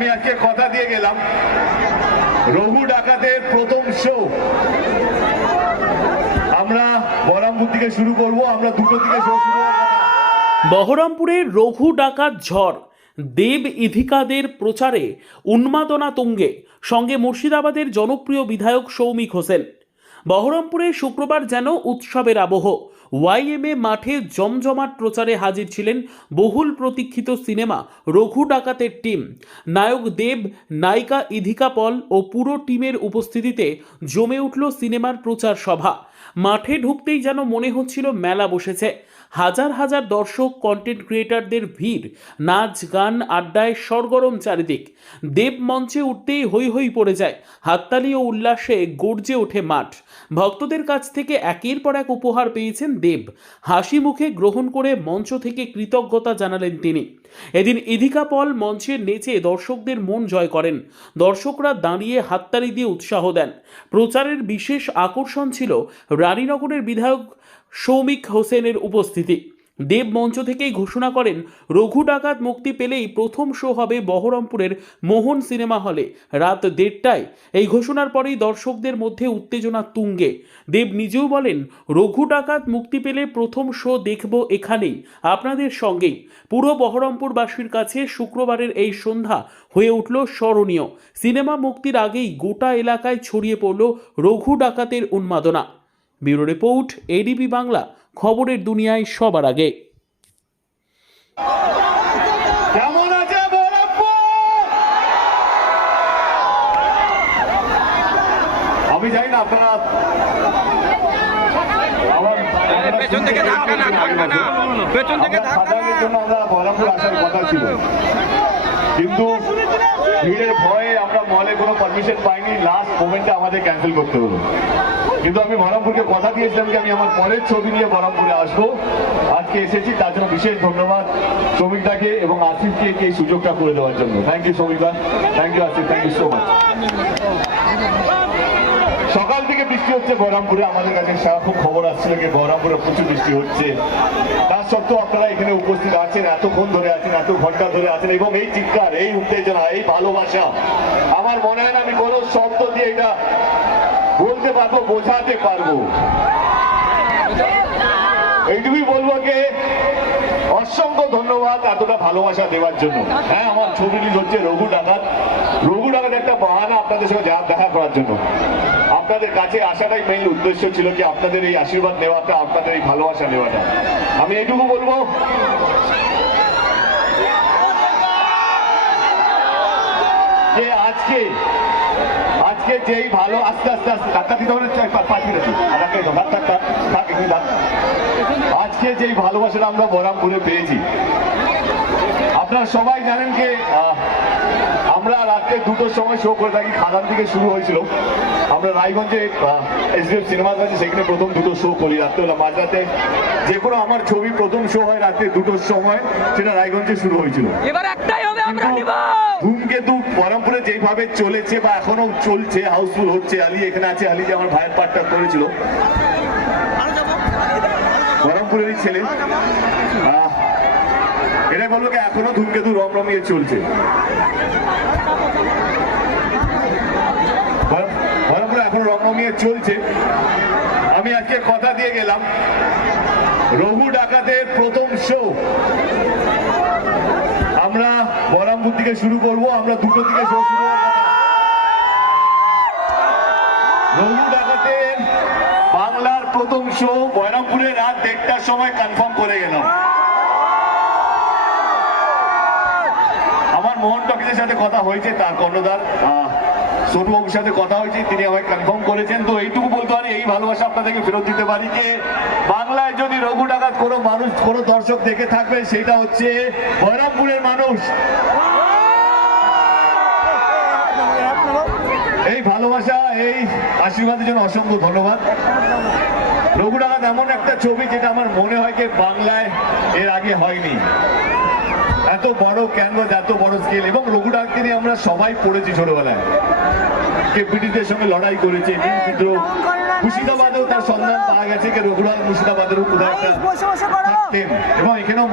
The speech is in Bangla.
আমি আজকে কথা দিয়ে গেলাম রঘু ডাকাতের প্রথম শো আমরা বহরমপুর থেকে শুরু করব। আমরা দুটো থেকে শো শুরু করব। বহরমপুরের রঘু ডাকাত ঝড়, দেব ইধিকাদের প্রচারে উন্মাদনা তুঙ্গে, সঙ্গে মুর্শিদাবাদের জনপ্রিয় বিধায়ক সৌমিক হোসেন। বহরমপুরে শুক্রবার যেন উৎসবের আবহ। ওয়াইএমএ মাঠে জমজমাট প্রচারে হাজির ছিলেন বহুল প্রতীক্ষিত সিনেমা রঘু ডাকাতের টিম। নায়ক দেব, নায়িকা ইধিকা পল ও পুরো টিমের উপস্থিতিতে জমে উঠল সিনেমার প্রচার সভা। মাঠে ঢুকতেই যেন মনে হচ্ছিল মেলা বসেছে। হাজার হাজার দর্শক, কন্টেন্ট ক্রিয়েটারদের ভিড়, নাচ গান, আড্ডায় সরগরম চারিদিক। দেব মঞ্চে উঠতেই হৈ হৈ পড়ে যায়, হাততালি ও উল্লাসে গর্জে ওঠে মাঠ। ভক্তদের কাছ থেকে একের পর এক উপহার পেয়েছেন দেব। হাসি মুখে গ্রহণ করে মঞ্চ থেকে কৃতজ্ঞতা জানালেন তিনি। এদিন ইধিকা পল মঞ্চে নেচে দর্শকদের মন জয় করেন। দর্শকরা দাঁড়িয়ে হাততালি দিয়ে উৎসাহ দেন। প্রচারের বিশেষ আকর্ষণ ছিল রানীনগরের বিধায়ক সৌমিক হোসেনের উপস্থিতি। দেব মঞ্চ থেকেই ঘোষণা করেন রঘু ডাকাত মুক্তি পেলেই প্রথম শো হবে বহরমপুরের মোহন সিনেমা হলে রাত 1:30টায়। এই ঘোষণার পরেই দর্শকদের মধ্যে উত্তেজনা তুঙ্গে। দেব নিজেও বলেন, রঘু ডাকাত মুক্তি পেলে প্রথম শো দেখব এখানেই, আপনাদের সঙ্গেই। পুরো বহরমপুরবাসীর কাছে শুক্রবারের এই সন্ধ্যা হয়ে উঠল স্মরণীয়। সিনেমা মুক্তির আগেই গোটা এলাকায় ছড়িয়ে পড়ল রঘু ডাকাতের উন্মাদনা। ব্যুরো রিপোর্ট, এডিপি বাংলা, খবরের দুনিয়ায় সবার আগে। কেমন আছে বহরমপুর? আমি জানি না আপনারা পেছন থেকে থাকবে না, পেছন থেকে খাদানের জন্য আমরা বহরমপুর আসার কথা ছিল, কিন্তু ভিড়ের ভয়ে আমরা মলে কোনো পারমিশন পাইনি। লাস্ট মোমেন্টে আমাদের ক্যান্সেল করতে হলো। কিন্তু আমি বহরমপুরকে কথা দিয়েছিলাম যে আমি আমার পরের ছবি নিয়ে বহরমপুরে আসবো। আজকে এসেছি, তার জন্য বিশেষ ধন্যবাদ সৌমিকদাকে এবং আসিফকে এই সুযোগটা করে দেওয়ার জন্য। থ্যাংক ইউ সৌমিকদা, thank you Asif, thank you so much. সকাল থেকে বৃষ্টি হচ্ছে বহরমপুরে। আমাদের কাছে সারাক্ষণ খবর আসছিল যে বহরমপুরে প্রচুর বৃষ্টি হচ্ছে। তার সত্ত্বেও আপনারা এখানে উপস্থিত আছেন, এতক্ষণ ধরে আছেন, এত ঘন্টা ধরে আছেন, এবং এই চিৎকার, এই উত্তেজনা, এই ভালোবাসা, আমার মনে হয় না আমি কোনো শব্দ দিয়ে এটা বলতে পারবো, বোঝাতে পারবো। এইটুকুই বলবো যে অসংখ্য ধন্যবাদ এতটা ভালোবাসা দেওয়ার জন্য। হ্যাঁ, আমার ছবি রিলিজ হচ্ছে রঘু ডাকাত। রঘু ডাকাত একটা বাহানা আপনাদের সঙ্গে দেখা করার জন্য। আপনাদের কাছে আসাটাই মেইন উদ্দেশ্য ছিল, কি আপনাদের এই আশীর্বাদ নেওয়াটা, আপনাদের এই ভালোবাসা নেওয়াটা। আমি এইটুকু বলবো, যে আজকে যেই ভালো, আস্তে আস্তে আস্তে ডাক্তার দিতে হবে 5 মিনিট, আজকে যেই ভালোবাসাটা আমরা বহরমপুরে পেয়েছি, আপনারা সবাই জানেন যে আমরা রাত্রে 2টোর সময় শো করে থাকি। খাদান থেকে শুরু হয়েছিল। আমরা রায়গঞ্জে এসডিএফ সিনেমা আছে, সেখানে প্রথম 2টো শো করি রাত্রেবেলা মাঝরাতে। যে কোনো আমার ছবি প্রথম শো হয় রাত্রে 2টোর সময়, সেটা রায়গঞ্জে শুরু হয়েছিল। এবার একটাই হবে, আমরা নিব। ধূমকেতু বহরমপুরে যেভাবে চলেছে বা এখনো চলছে, হাউসফুল হচ্ছে। আলী এখানে আছে, আলী যে আমার ভাইয়ের পার্টটা করেছিল, বহরমপুরেরই ছেলে। এটাই বলবো, এখনো ধূমকেতু রমরমিয়ে চলছে। বহরমপুরে এখনো রমরমিয়ে চলছে। আমি আজকে কথা দিয়ে গেলাম রঘু ডাকাতের প্রথম শো আমরা বহরমপুর থেকে শুরু করব। আমরা 2টো থেকে শো শুরু করব। রঘু ডাকাতের বাংলার প্রথম শো বহরমপুরে রাত 1:30টার সময় কনফার্ম করে গেলাম। আমার মোহন টকিজের সাথে কথা হয়েছে, তার কর্ণধার সোনুবাবুর সাথে কথা হয়েছে, তিনি আমায় কনফার্ম করেছেন। তো এইটুকু বলতে পারি, এই ভালোবাসা আপনাদেরকে ফেরত দিতে পারি যে বাংলায় যদি রঘু ডাকাত কোনো মানুষ, কোনো দর্শক দেখে থাকবে, সেটা হচ্ছে বহরমপুরের মানুষ। এই ভালোবাসা, এই আশীর্বাদের জন্য অসংখ্য ধন্যবাদ। রঘু ডাকাত এমন একটা ছবি যেটা আমার মনে হয় যে বাংলায় এর আগে হয়নি। এত বড় ক্যানভাস, এত বড় স্কেল, এবং রঘু ডাকাতকে নিয়ে আমরা সবাই পড়েছি ছোটবেলায়। কে ব্রিটিশদের সঙ্গে লড়াই করেছে, মুর্শিদাবাদেও তার সন্ধান পাওয়া গেছে, রঘু ডাকাত মুর্শিদাবাদেরও কোথাও একটা থাকতেন, এবং এখানেও